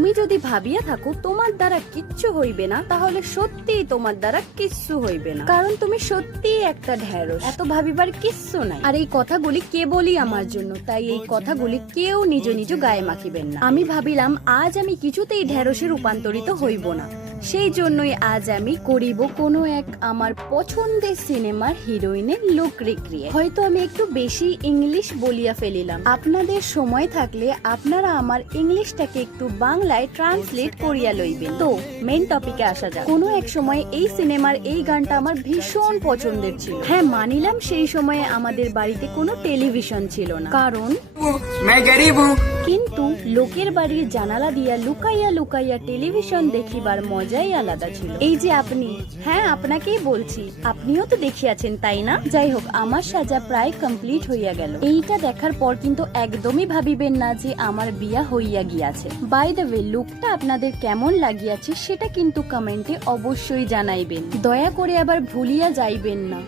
তুমি যদি ভাবিয়া থাকো তোমার দ্বারা কিচ্ছু হইবে না, তাহলে সত্যিই তোমার দ্বারা কিচ্ছু হইবে না, কারণ তুমি সত্যিই একটা ঢেঁড়স। এত ভাবিবার কিচ্ছু নাই। আর এই কথাগুলি কেবলই আমার জন্য, তাই এই কথাগুলি কেউ নিজ নিজ গায়ে মাখিবেন না। আমি ভাবিলাম আজ আমি কিছুতেই ঢেঁড়সে রূপান্তরিত হইব না, সেই জন্যই আজ আমি করিব কোনো এক আমার পছন্দের সিনেমার হিরোইনের লুক রিক্রিয়েট। হয়তো আমি একটু বেশি ইংলিশ বলিয়া ফেলিলাম। আপনাদের সময় থাকলে আপনারা আমার ইংলিশটাকে একটু বাংলায় ট্রান্সলেট করিয়া লইবেন। তো মেইন টপিকে আসা যাক। কোনো এক সময় এই সিনেমার এই গানটা আমার ভীষণ পছন্দের ছিল। হ্যাঁ, মানিলাম সেই সময়ে আমাদের বাড়িতে কোনো টেলিভিশন ছিল না, কারণ কিন্তু লোকের বাড়ির জানালা দিয়া লুকাইয়া লুকাইয়া টেলিভিশন দেখিবার মজাই আলাদা ছিল। এই যে আপনি, হ্যাঁ আপনাকেই বলছি, আপনিও তো দেখিয়াছেন তাই না? যাই হোক, আমার সাজা প্রায় কমপ্লিট হইয়া গেল। এইটা দেখার পর কিন্তু একদমই ভাবিবেন না যে আমার বিয়া হইয়া গিয়াছে। বাই দ্য ওয়ে, লুকটা আপনাদের কেমন লাগিয়াছে সেটা কিন্তু কমেন্টে অবশ্যই জানাইবেন। দয়া করে আবার ভুলিয়া যাইবেন না।